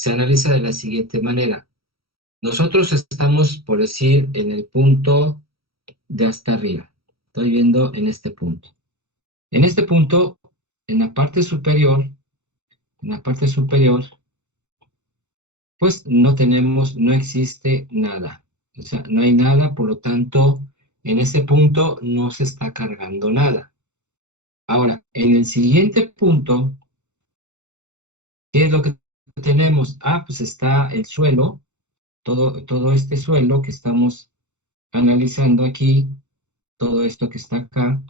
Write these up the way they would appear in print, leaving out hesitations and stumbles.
se analiza de la siguiente manera. Nosotros estamos, por decir, en el punto de hasta arriba. Estoy viendo en este punto. En este punto, en la parte superior, pues no existe nada. O sea, no hay nada, por lo tanto, en ese punto no se está cargando nada. Ahora, en el siguiente punto, ¿qué es lo que tenemos? Ah, pues está el suelo, todo este suelo que estamos analizando aquí, todo esto que está acá,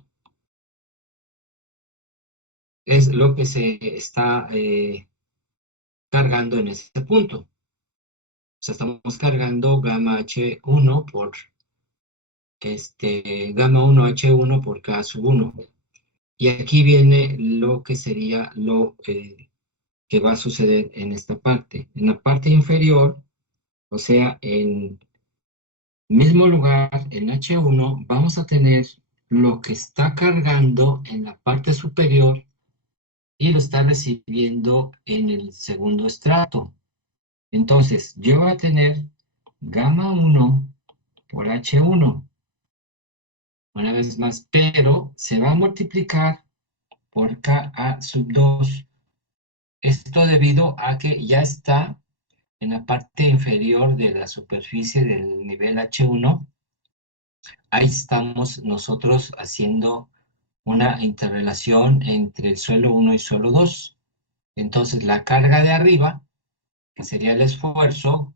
es lo que se está cargando en ese punto. O sea, estamos cargando gamma H1 por gamma 1 H1 por K sub 1. Y aquí viene lo que sería lo que va a suceder en esta parte. En la parte inferior, o sea, en mismo lugar, en H1, vamos a tener lo que está cargando en la parte superior y lo está recibiendo en el segundo estrato. Entonces, yo voy a tener gamma 1 por H1, una vez más, pero se va a multiplicar por Ka sub 2. Esto debido a que ya está en la parte inferior de la superficie del nivel H1. Ahí estamos nosotros haciendo una interrelación entre el suelo 1 y suelo 2. Entonces, la carga de arriba, que sería el esfuerzo,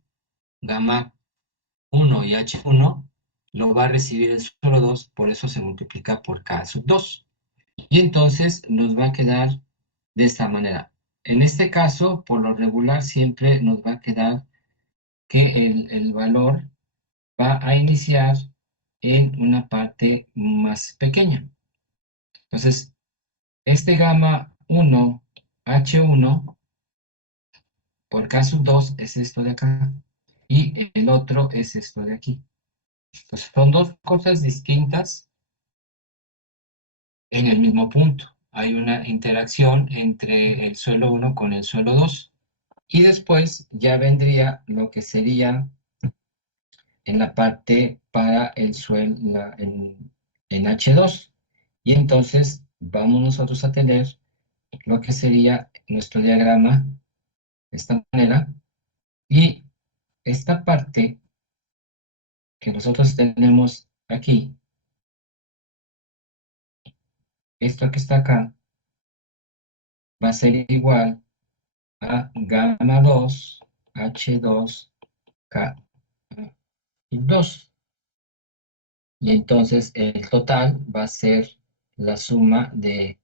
gamma 1 y H1, lo va a recibir el suelo 2, por eso se multiplica por K sub 2. Y entonces nos va a quedar de esta manera. En este caso, por lo regular, siempre nos va a quedar que el valor va a iniciar en una parte más pequeña. Entonces, este gamma 1 H1 por K sub 2 es esto de acá y el otro es esto de aquí. Entonces, son dos cosas distintas en el mismo punto. Hay una interacción entre el suelo 1 con el suelo 2. Y después ya vendría lo que sería en la parte para el suelo en H2. Y entonces vamos nosotros a tener lo que sería nuestro diagrama de esta manera. Y esta parte que nosotros tenemos aquí, esto que está acá, va a ser igual a gamma 2 H2 K 2. Y entonces el total va a ser la suma de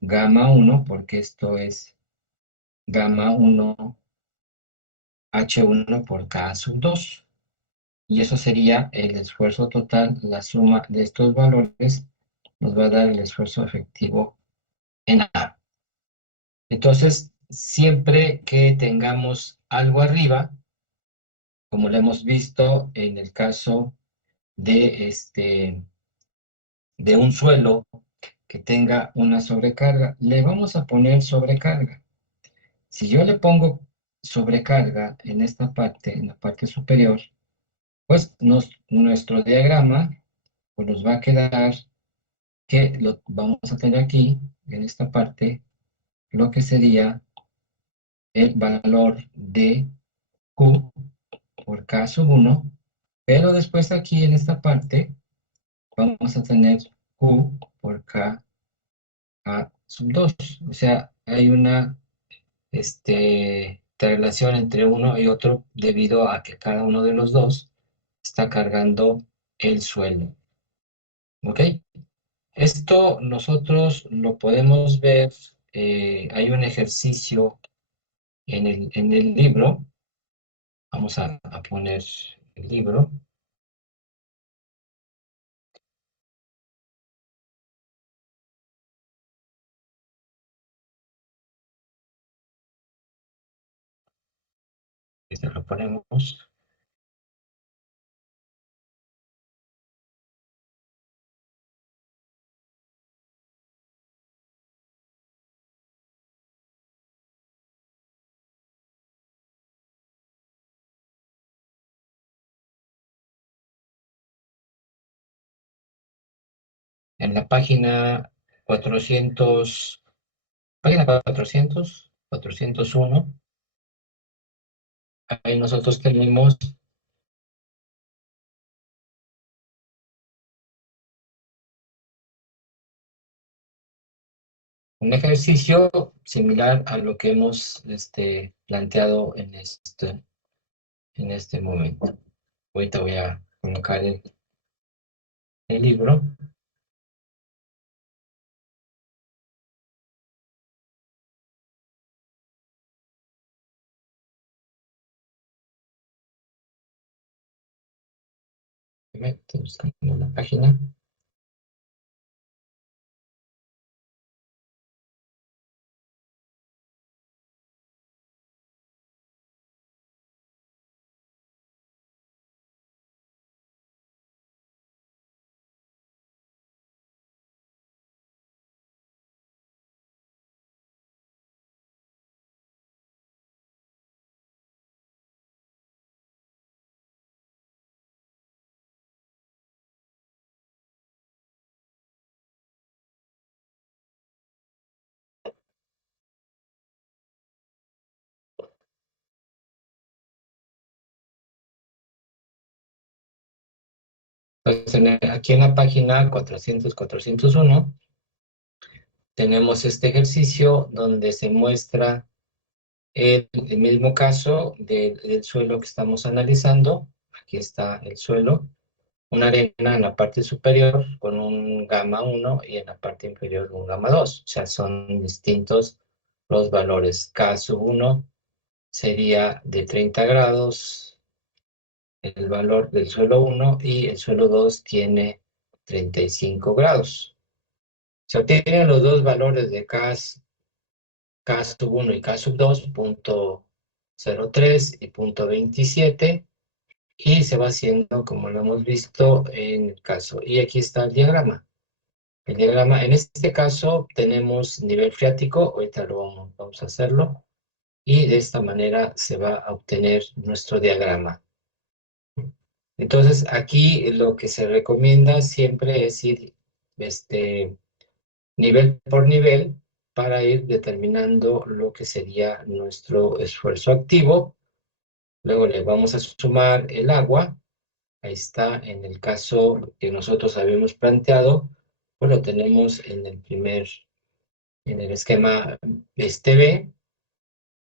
gamma 1, porque esto es gamma 1 H1 por K sub 2. Y eso sería el esfuerzo total, la suma de estos valores nos va a dar el esfuerzo efectivo en A. Entonces, siempre que tengamos algo arriba, como lo hemos visto en el caso de un suelo que tenga una sobrecarga, le vamos a poner sobrecarga. Si yo le pongo sobrecarga en esta parte, en la parte superior, pues nuestro diagrama pues nos va a quedar que lo vamos a tener aquí, en esta parte, lo que sería el valor de Q por K sub 1, pero después aquí en esta parte vamos a tener Q por K a sub 2. O sea, hay una relación entre uno y otro debido a que cada uno de los dos está cargando el suelo. ¿Ok? Esto nosotros lo podemos ver, hay un ejercicio en el libro. Vamos a poner el libro. Este lo ponemos. En la página 400, página 401, ahí nosotros tenemos un ejercicio similar a lo que hemos planteado en este momento. Ahorita voy a colocar el libro. Estoy buscando la página. Entonces, aquí en la página 401 tenemos este ejercicio donde se muestra el mismo caso del suelo que estamos analizando. Aquí está el suelo, una arena en la parte superior con un gamma 1 y en la parte inferior un gamma 2. O sea, son distintos los valores. K sub 1 sería de 30 grados, el valor del suelo 1, y el suelo 2 tiene 35 grados. Se obtienen los dos valores de K sub 1 y K sub 2, punto 0,3 y punto 27, y se va haciendo como lo hemos visto en el caso. Y aquí está el diagrama. El diagrama, en este caso tenemos nivel freático, ahorita vamos a hacerlo, y de esta manera se va a obtener nuestro diagrama. Entonces, aquí lo que se recomienda siempre es ir nivel por nivel para ir determinando lo que sería nuestro esfuerzo activo. Luego le vamos a sumar el agua. Ahí está, en el caso que nosotros habíamos planteado, pues lo tenemos en en el esquema B.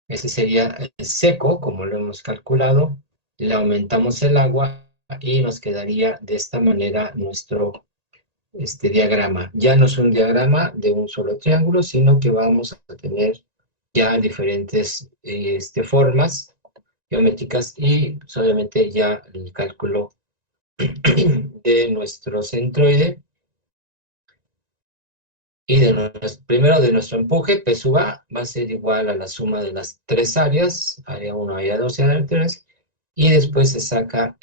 Ese sería el seco, como lo hemos calculado. Le aumentamos el agua y nos quedaría de esta manera nuestro diagrama. Ya no es un diagrama de un solo triángulo, sino que vamos a tener ya diferentes formas geométricas y pues, obviamente ya el cálculo de nuestro centroide y primero de nuestro empuje. P sub A va a ser igual a la suma de las tres áreas, área 1, área 2 y área 3, y después se saca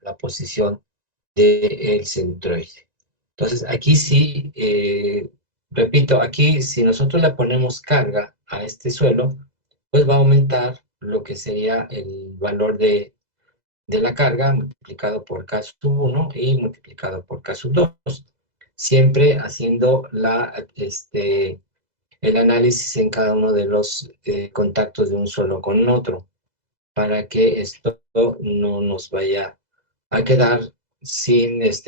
la posición del centroide. Entonces, aquí sí, repito, aquí si nosotros le ponemos carga a este suelo, pues va a aumentar lo que sería el valor de la carga multiplicado por K sub 1 y multiplicado por K sub 2, siempre haciendo el análisis en cada uno de los contactos de un suelo con otro, para que esto no nos vaya a quedar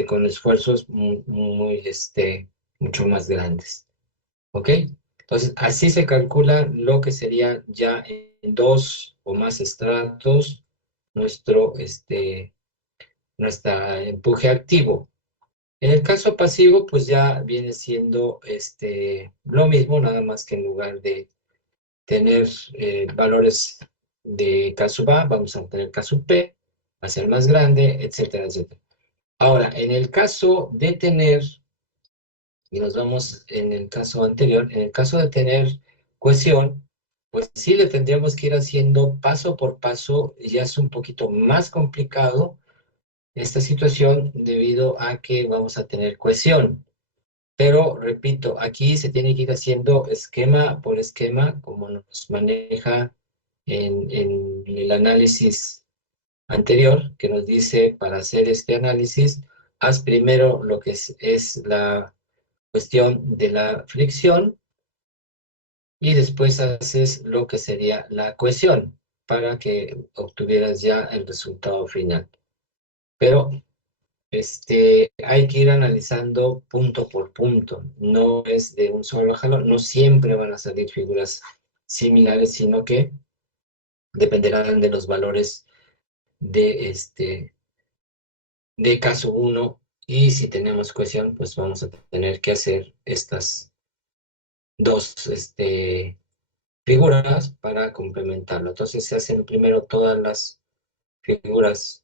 con esfuerzos mucho más grandes. ¿Ok? Entonces, así se calcula lo que sería ya en dos o más estratos nuestro empuje activo. En el caso pasivo, pues ya viene siendo lo mismo, nada más que en lugar de tener valores de K sub A, vamos a tener K sub P, va a ser más grande, etcétera, etcétera. Ahora, en el caso de tener, y nos vamos en el caso anterior, en el caso de tener cohesión, pues sí le tendríamos que ir haciendo paso por paso, y ya es un poquito más complicado esta situación debido a que vamos a tener cohesión. Pero, repito, aquí se tiene que ir haciendo esquema por esquema, como nos maneja en el análisis anterior, que nos dice para hacer este análisis, haz primero lo que es la cuestión de la fricción y después haces lo que sería la cohesión para que obtuvieras ya el resultado final. Pero hay que ir analizando punto por punto, no es de un solo jalón, no siempre van a salir figuras similares, sino que dependerán de los valores de caso 1 y si tenemos cohesión, pues vamos a tener que hacer estas dos figuras para complementarlo. Entonces se hacen primero todas las figuras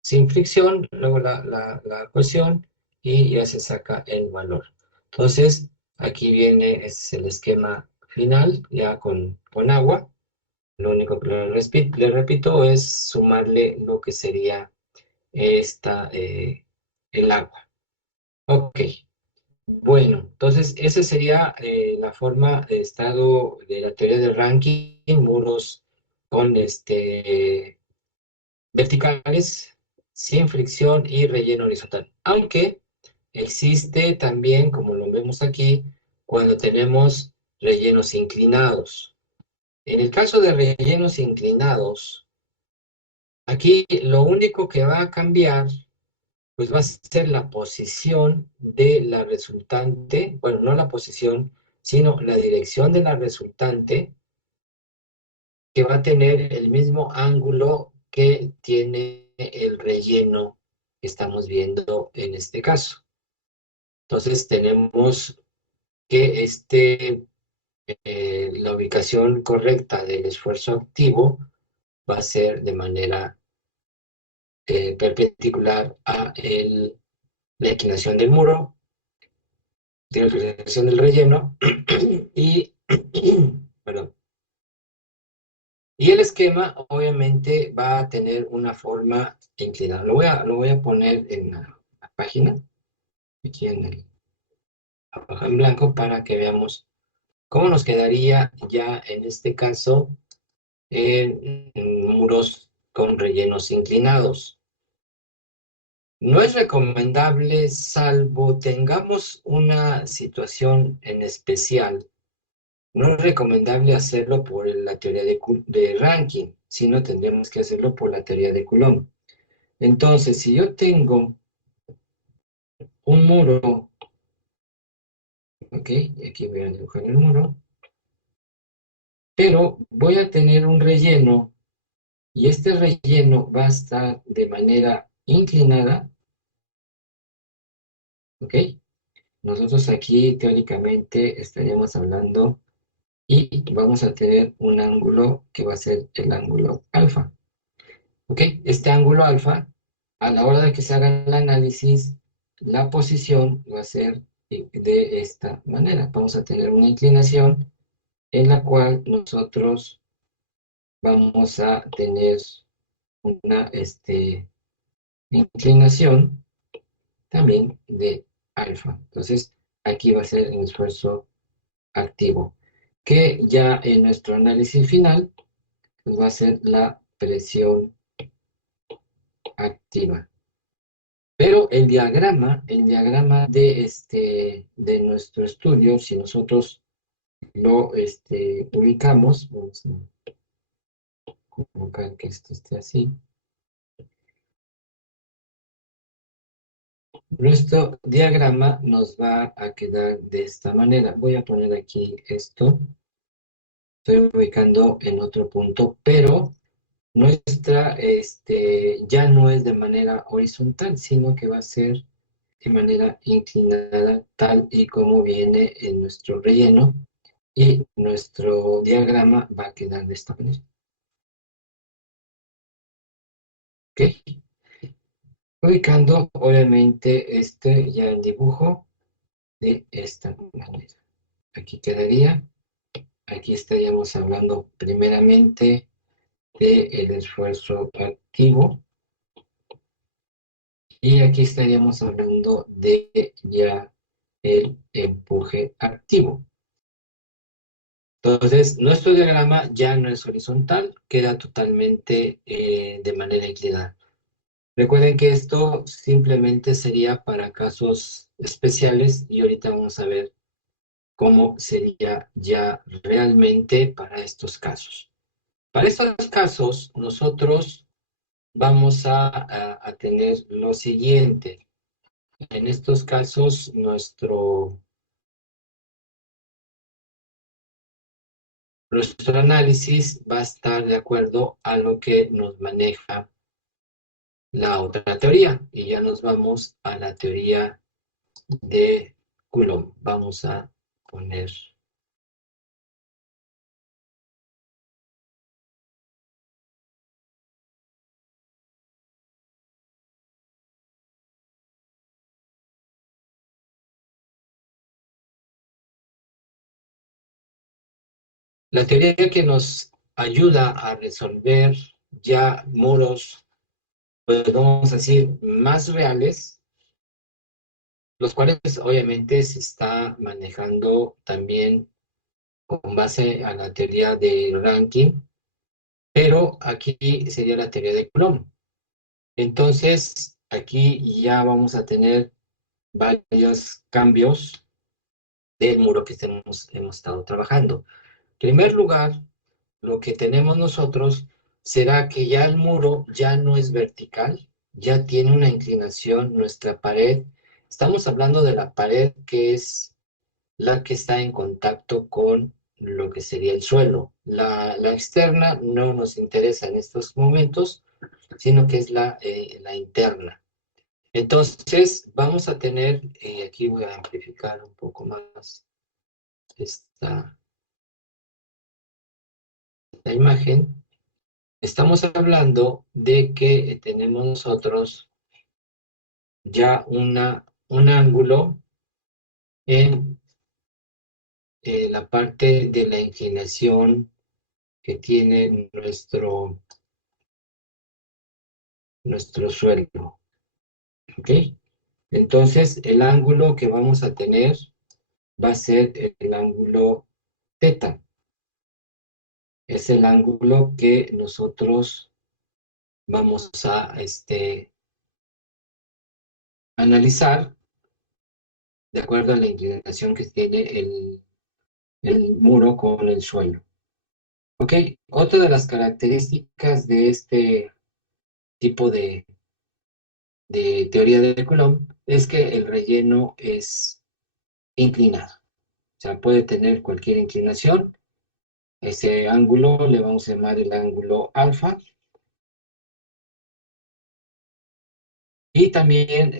sin fricción, luego la cohesión y ya se saca el valor. Entonces, aquí viene, este es el esquema final, ya con agua. Lo único que le repito es sumarle lo que sería el agua. Ok, bueno, entonces esa sería la forma de estado de la teoría de Rankine, muros con verticales, sin fricción y relleno horizontal. Aunque existe también, como lo vemos aquí, cuando tenemos rellenos inclinados. En el caso de rellenos inclinados, aquí lo único que va a cambiar, pues va a ser la posición de la resultante, bueno, no la posición, sino la dirección de la resultante, que va a tener el mismo ángulo que tiene el relleno que estamos viendo en este caso. Entonces tenemos que la ubicación correcta del esfuerzo activo va a ser de manera perpendicular a la inclinación del muro, de la inclinación del relleno y, perdón, y el esquema obviamente va a tener una forma inclinada. Lo voy a poner en la página, aquí la hoja en blanco, para que veamos cómo nos quedaría ya en este caso en muros con rellenos inclinados. No es recomendable, salvo tengamos una situación en especial, no es recomendable hacerlo por la teoría de Rankine, sino tendremos que hacerlo por la teoría de Coulomb. Entonces, si yo tengo un muro, ok, aquí voy a dibujar el muro, pero voy a tener un relleno y este relleno va a estar de manera inclinada, ok. Nosotros aquí teóricamente estaríamos hablando y vamos a tener un ángulo que va a ser el ángulo alfa. ¿Ok? Este ángulo alfa, a la hora de que se haga el análisis, la posición va a ser de esta manera. Vamos a tener una inclinación en la cual nosotros vamos a tener una inclinación también de alfa. Entonces, aquí va a ser el esfuerzo activo, que ya en nuestro análisis final pues va a ser la presión activa. Pero el diagrama de nuestro estudio, si nosotros lo ubicamos, vamos a colocar que esto esté así. Nuestro diagrama nos va a quedar de esta manera. Voy a poner aquí esto. Estoy ubicando en otro punto, pero nuestra ya no es de manera horizontal, sino que va a ser de manera inclinada, tal y como viene en nuestro relleno, y nuestro diagrama va a quedar de esta manera. ¿Ok? Ubicando, obviamente, ya el dibujo de esta manera. Aquí quedaría, aquí estaríamos hablando primeramente del esfuerzo activo, y aquí estaríamos hablando de ya el empuje activo. Entonces, nuestro diagrama ya no es horizontal, queda totalmente de manera inclinada. Recuerden que esto simplemente sería para casos especiales y ahorita vamos a ver cómo sería ya realmente para estos casos. Para estos casos, nosotros vamos a tener lo siguiente. En estos casos, nuestro análisis va a estar de acuerdo a lo que nos maneja la otra teoría. Y ya nos vamos a la teoría de Coulomb. Vamos a poner... La teoría que nos ayuda a resolver ya muros, pues vamos a decir, más reales, los cuales obviamente se está manejando también con base a la teoría del ranking, pero aquí sería la teoría de Coulomb. Entonces, aquí ya vamos a tener varios cambios del muro que hemos estado trabajando. En primer lugar, lo que tenemos nosotros será que ya el muro ya no es vertical, ya tiene una inclinación, nuestra pared. Estamos hablando de la pared que es la que está en contacto con lo que sería el suelo. La externa no nos interesa en estos momentos, sino que es la interna. Entonces, vamos a tener, aquí voy a amplificar un poco más esta, esta imagen. Estamos hablando de que tenemos nosotros ya un ángulo en la parte de la inclinación que tiene nuestro suelo. ¿Ok? Entonces, el ángulo que vamos a tener va a ser el ángulo teta. Es el ángulo que nosotros vamos a analizar de acuerdo a la inclinación que tiene el muro con el suelo. Ok, otra de las características de este tipo de teoría de Coulomb es que el relleno es inclinado. O sea, puede tener cualquier inclinación. Ese ángulo le vamos a llamar el ángulo alfa. Y también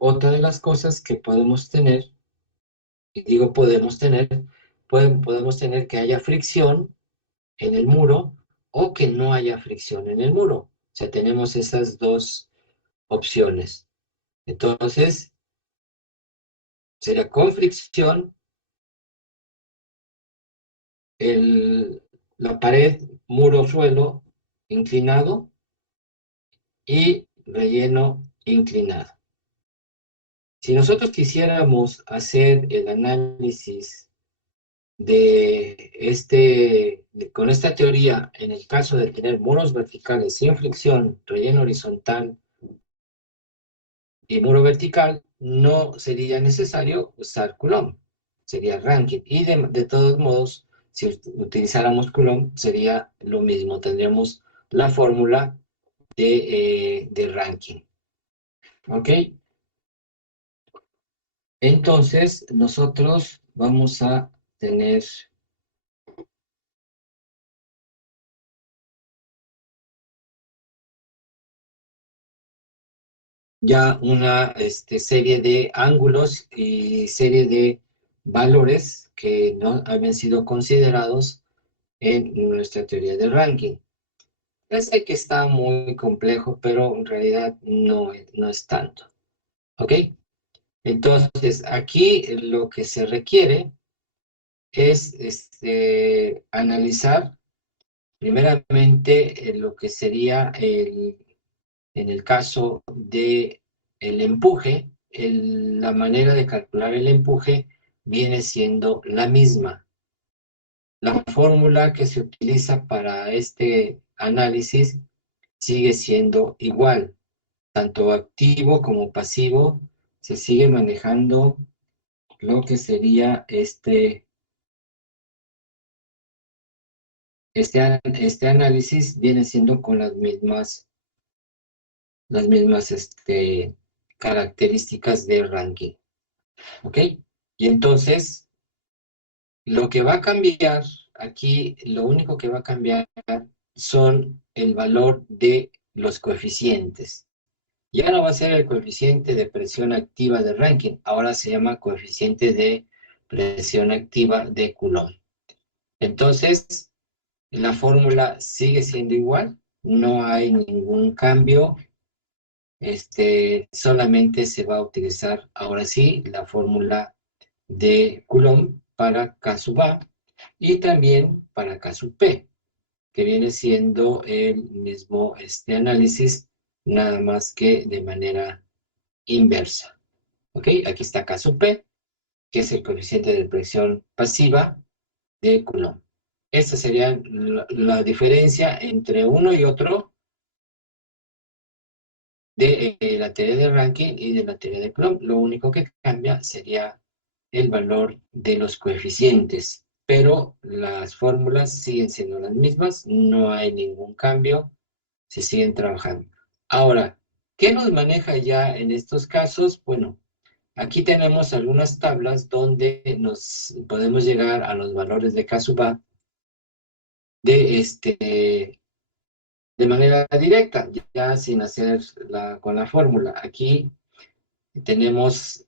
otra de las cosas que podemos tener, y digo podemos tener que haya fricción en el muro o que no haya fricción en el muro. O sea, tenemos esas dos opciones. Entonces, será con fricción la pared, muro, suelo inclinado y relleno inclinado. Si nosotros quisiéramos hacer el análisis con esta teoría, en el caso de tener muros verticales sin fricción, relleno horizontal y muro vertical, no sería necesario usar Coulomb, sería Rankine. Y de todos modos, si utilizáramos Coulomb, sería lo mismo, tendríamos la fórmula de Rankine. ¿Ok? Entonces, nosotros vamos a tener ya una serie de ángulos y serie de valores que no habían sido considerados en nuestra teoría del ranking. Ya sé que está muy complejo, pero en realidad no es tanto. ¿Ok? Entonces, aquí lo que se requiere es analizar primeramente lo que sería en el caso de el empuje, la manera de calcular el empuje viene siendo la misma. La fórmula que se utiliza para este análisis sigue siendo igual. tanto activo como pasivo, se sigue manejando lo que sería este análisis viene siendo con las mismas características de ranking, ¿ok? Y entonces, lo que va a cambiar aquí, lo único que va a cambiar son el valor de los coeficientes. Ya no va a ser el coeficiente de presión activa de Rankine, ahora se llama coeficiente de presión activa de Coulomb. Entonces, la fórmula sigue siendo igual, no hay ningún cambio, solamente se va a utilizar ahora sí la fórmula de Coulomb para K sub A y también para K sub P, que viene siendo el mismo análisis, nada más que de manera inversa. ¿Ok? Aquí está K sub P, que es el coeficiente de presión pasiva de Coulomb. Esta sería la diferencia entre uno y otro de la teoría de Rankine y de la teoría de Coulomb. Lo único que cambia sería el valor de los coeficientes, pero las fórmulas siguen siendo las mismas, no hay ningún cambio, se siguen trabajando. Ahora, ¿qué nos maneja ya en estos casos? Bueno, aquí tenemos algunas tablas donde nos podemos llegar a los valores de K sub A de manera directa, ya sin hacer con la fórmula. Aquí tenemos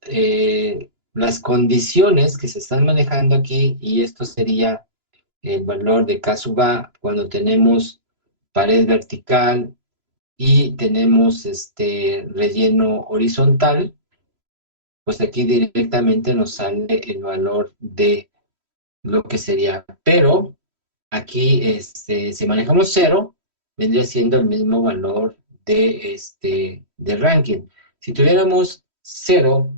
las condiciones que se están manejando aquí y esto sería el valor de K sub A cuando tenemos pared vertical y tenemos relleno horizontal, pues aquí directamente nos sale el valor de lo que sería, pero aquí si manejamos 0, vendría siendo el mismo valor de Rankine. Si tuviéramos 0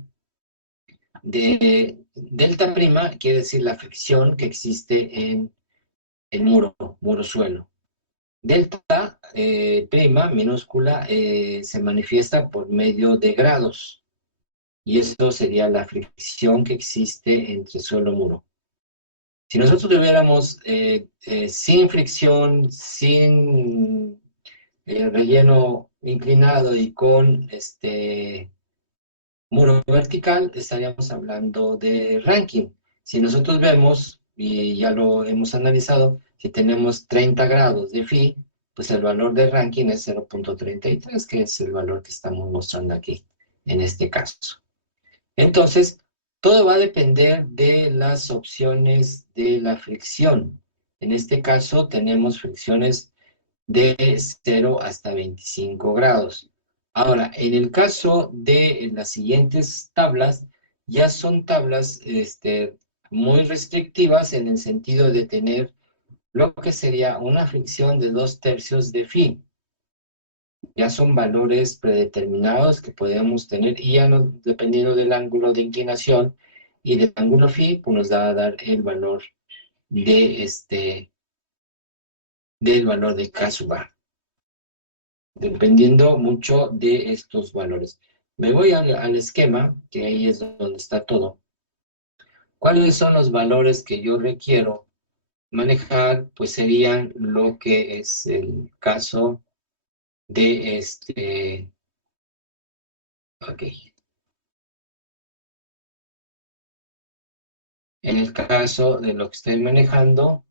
de delta prima, quiere decir la fricción que existe en el muro-suelo. Delta prima, minúscula, se manifiesta por medio de grados. Y esto sería la fricción que existe entre suelo-muro. Si nosotros tuviéramos sin fricción, sin relleno inclinado y con muro vertical, estaríamos hablando de Rankine. Si nosotros vemos, y ya lo hemos analizado, si tenemos 30 grados de phi, pues el valor de Rankine es 0.33, que es el valor que estamos mostrando aquí, en este caso. Entonces, todo va a depender de las opciones de la fricción. En este caso, tenemos fricciones de 0 hasta 25 grados. Ahora, en el caso de las siguientes tablas, ya son tablas muy restrictivas en el sentido de tener lo que sería una fricción de 2/3 de phi. Ya son valores predeterminados que podemos tener y ya no, dependiendo del ángulo de inclinación y del ángulo phi, pues nos va a dar el valor del valor de K sub A, dependiendo mucho de estos valores. Me voy al esquema, que ahí es donde está todo. ¿Cuáles son los valores que yo requiero manejar? Pues serían lo que es el caso de ok. En el caso de lo que estoy manejando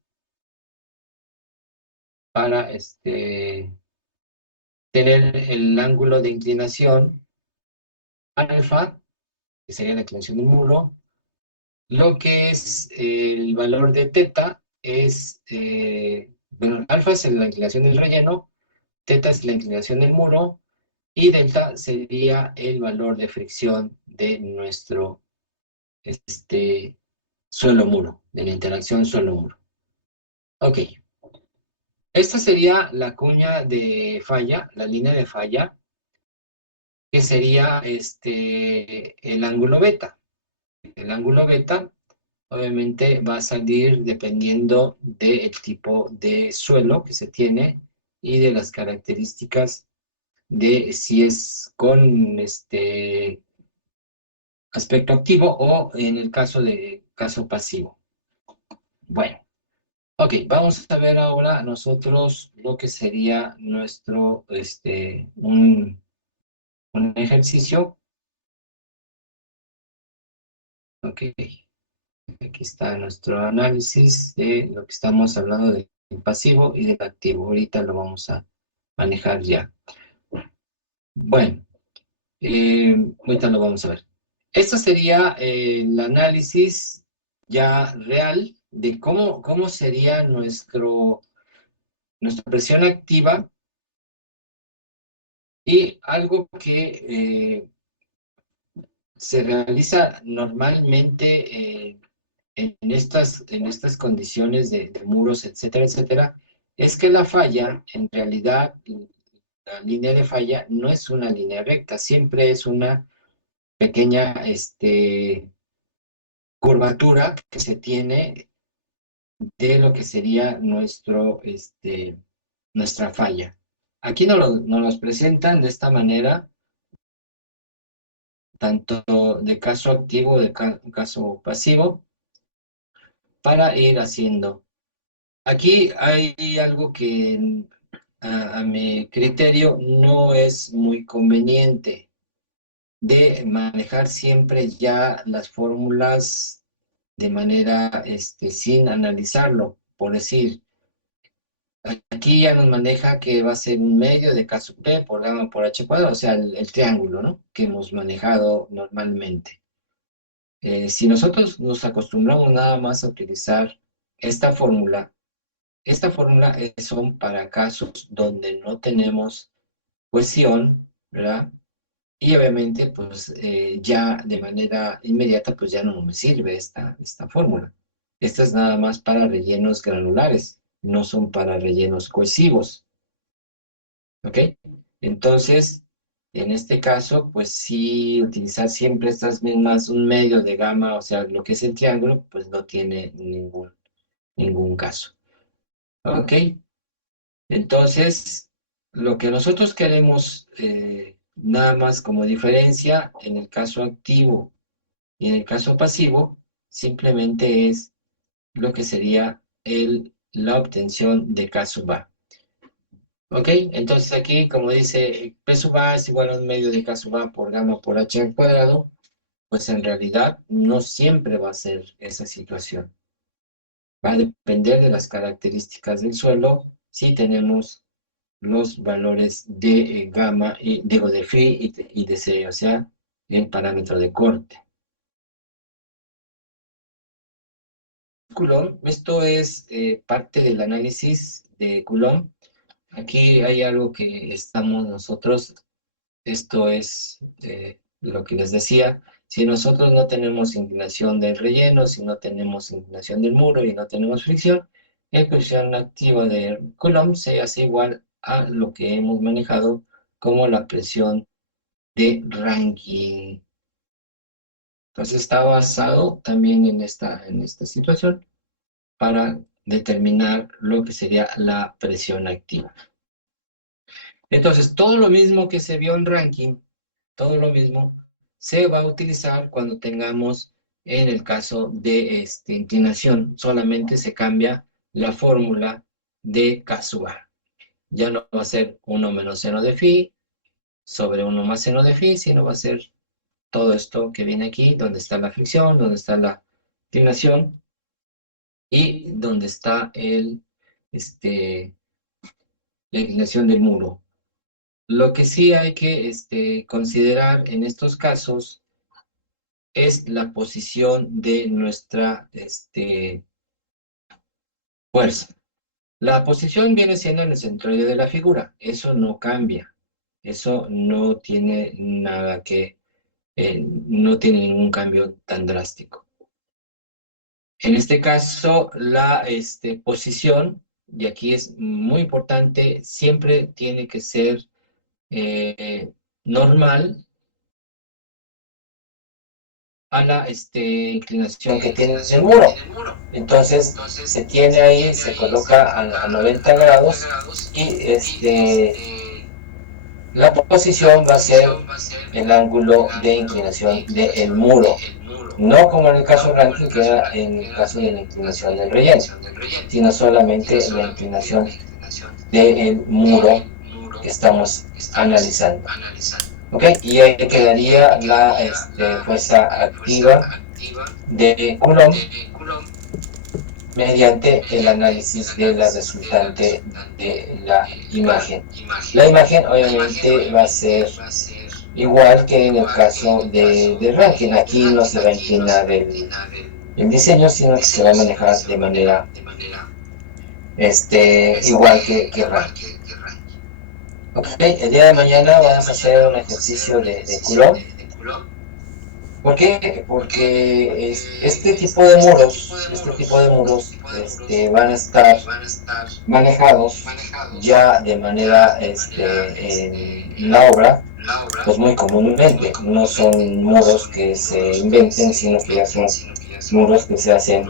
para tener el ángulo de inclinación alfa, que sería la inclinación del muro, lo que es el valor de teta es, bueno, alfa es la inclinación del relleno, teta es la inclinación del muro, y delta sería el valor de fricción de nuestro suelo-muro, de la interacción suelo-muro. Ok, esta sería la cuña de falla, la línea de falla, que sería el ángulo beta. El ángulo beta obviamente va a salir dependiendo del tipo de suelo que se tiene y de las características de si es con aspecto activo o en el caso de caso pasivo. Bueno, ok, vamos a ver ahora nosotros lo que sería nuestro, un ejercicio. Ok, aquí está nuestro análisis de lo que estamos hablando del pasivo y del activo. Ahorita lo vamos a manejar ya. Bueno, ahorita lo vamos a ver. Esto sería el análisis ya real de cómo sería nuestra presión activa y algo que se realiza normalmente en estas condiciones de muros, etcétera, etcétera, es que la falla, en realidad, la línea de falla no es una línea recta, siempre es una pequeña curvatura que se tiene de lo que sería nuestra falla. Aquí nos los presentan de esta manera, tanto de caso activo de caso pasivo, para ir haciendo. Aquí hay algo que a mi criterio no es muy conveniente de manejar siempre ya las fórmulas de manera sin analizarlo. Por decir, aquí ya nos maneja que va a ser un medio de K sub P por gamma por H cuadrado, o sea, el triángulo, ¿no? Que hemos manejado normalmente. Si nosotros nos acostumbramos nada más a utilizar esta fórmula son para casos donde no tenemos cohesión, ¿verdad? Y obviamente, pues ya de manera inmediata, pues ya no me sirve esta fórmula. Esta es nada más para rellenos granulares, no son para rellenos cohesivos, ¿ok? Entonces, en este caso, pues sí, utilizar siempre estas mismas, un medio de gamma, o sea, lo que es el triángulo, pues no tiene ningún caso. ¿Ok? Entonces, lo que nosotros queremos, nada más como diferencia, en el caso activo y en el caso pasivo, simplemente es lo que sería la obtención de K sub A. ¿Ok? Entonces aquí, como dice, P sub A es igual a un medio de K sub A por gamma por H al cuadrado, pues en realidad no siempre va a ser esa situación. Va a depender de las características del suelo, si tenemos los valores de gamma, digo, de phi y de C, o sea, el parámetro de corte. Coulomb, esto es parte del análisis de Coulomb. Aquí hay algo que estamos nosotros, esto es lo que les decía, si nosotros no tenemos inclinación del relleno, si no tenemos inclinación del muro y no tenemos fricción, el coeficiente activo de Coulomb se hace igual a lo que hemos manejado como la presión de Rankine. Entonces está basado también en esta situación para determinar lo que sería la presión activa. Entonces, todo lo mismo que se vio en Rankine, todo lo mismo se va a utilizar cuando tengamos en el caso de inclinación. Solamente se cambia la fórmula de K sub A. Ya no va a ser 1 menos seno de phi sobre 1 más seno de phi, sino va a ser todo esto que viene aquí, donde está la fricción, donde está la inclinación y donde está la inclinación del muro. Lo que sí hay que considerar en estos casos es la posición de nuestra fuerza. La posición viene siendo en el centroide de la figura, eso no cambia, eso no tiene nada no tiene ningún cambio tan drástico. En este caso, la posición, y aquí es muy importante, siempre tiene que ser normal a la inclinación que tiene el muro. Entonces, se tiene ahí, se coloca a 90 grados y La posición va a ser el ángulo de inclinación del muro, no como en el caso ranking, que era en el caso de la inclinación del relleno, sino solamente la inclinación del muro que estamos analizando. ¿Ok? Y ahí quedaría la fuerza activa de Coulomb mediante el análisis de la resultante de la imagen. La imagen obviamente va a ser igual que en el caso de ranking. Aquí no se va a inclinar el diseño, sino que se va a manejar de manera igual que ranking. Ok, el día de mañana vamos a hacer un ejercicio de Coulomb. ¿Por qué? Porque este tipo de muros van a estar manejados ya de manera en la obra, pues muy comúnmente. No son muros que se inventen, sino que ya son muros que se hacen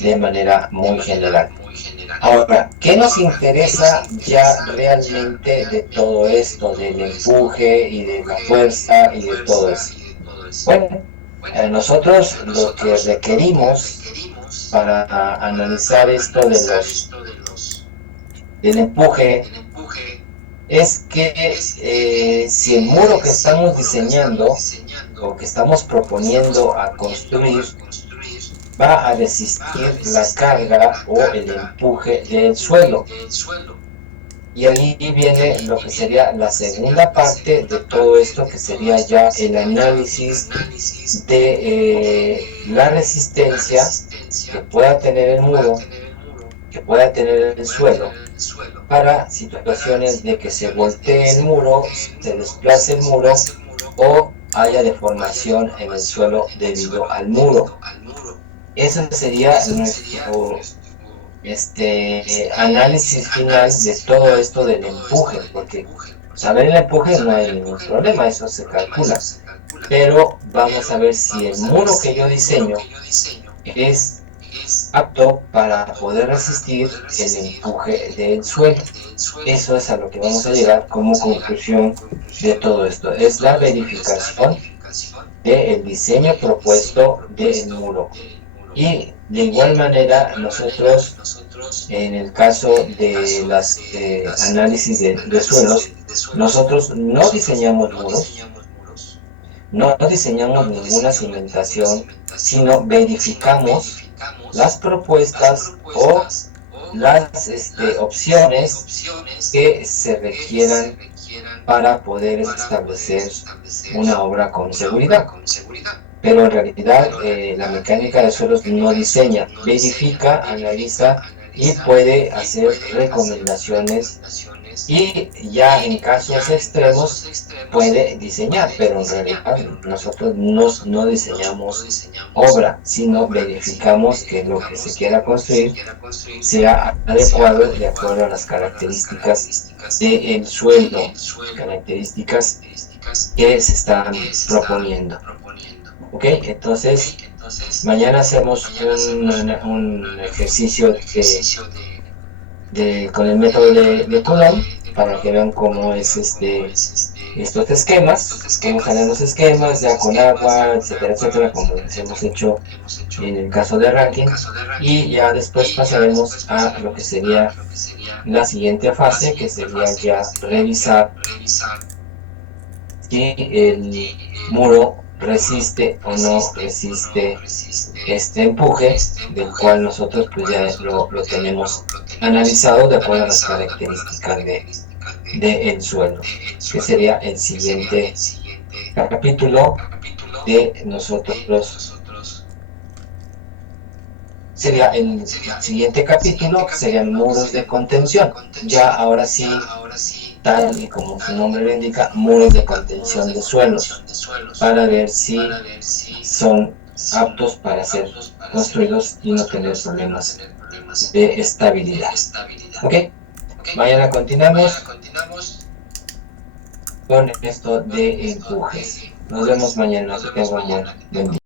de manera muy general. Ahora, ¿qué nos interesa ya realmente de todo esto, del empuje y de la fuerza y de todo eso? Bueno, nosotros lo que requerimos para analizar esto del empuje es que si el muro que estamos diseñando o que estamos proponiendo a construir va a resistir la carga o el empuje del suelo. Y ahí viene lo que sería la segunda parte de todo esto, que sería ya el análisis de la resistencia que pueda tener el muro, que pueda tener el suelo, para situaciones de que se voltee el muro, se desplace el muro o haya deformación en el suelo debido al muro. Eso sería nuestro análisis final de todo esto del empuje, porque saber el empuje no hay ningún problema, eso se calcula, pero vamos a ver si el muro que yo diseño es apto para poder resistir el empuje del suelo. Eso es a lo que vamos a llegar como conclusión de todo esto, es la verificación del diseño propuesto del muro. Y de igual manera nosotros, en el caso de las análisis de suelos, nosotros no diseñamos muros, no diseñamos ninguna cimentación, sino verificamos las propuestas o las opciones que se requieran para poder establecer una obra con seguridad. Pero en realidad la mecánica de suelos no diseña, verifica, analiza y puede hacer recomendaciones, y ya en casos extremos puede diseñar, pero en realidad nosotros no diseñamos obra, sino verificamos que lo que se quiera construir sea adecuado de acuerdo a las características del suelo, características que se están proponiendo. Ok, entonces mañana hacemos un ejercicio con el método de Coulomb para que vean cómo es estos esquemas, cómo salen los esquemas ya con agua, etcétera, como hemos hecho en el caso de ranking, y ya después pasaremos a lo que sería la siguiente fase, que sería ya revisar si el muro resiste o no resiste este empuje, del cual nosotros pues ya lo tenemos analizado de acuerdo a las características del suelo, que sería el siguiente capítulo de nosotros. Sería el siguiente capítulo, que serían muros de contención. Ya ahora sí, tal y como su nombre lo indica, muros de contención de suelos, para ver si son aptos para ser construidos y no tener problemas de estabilidad. Ok, mañana continuamos con esto de empujes. Nos vemos mañana. Que tengan buen día.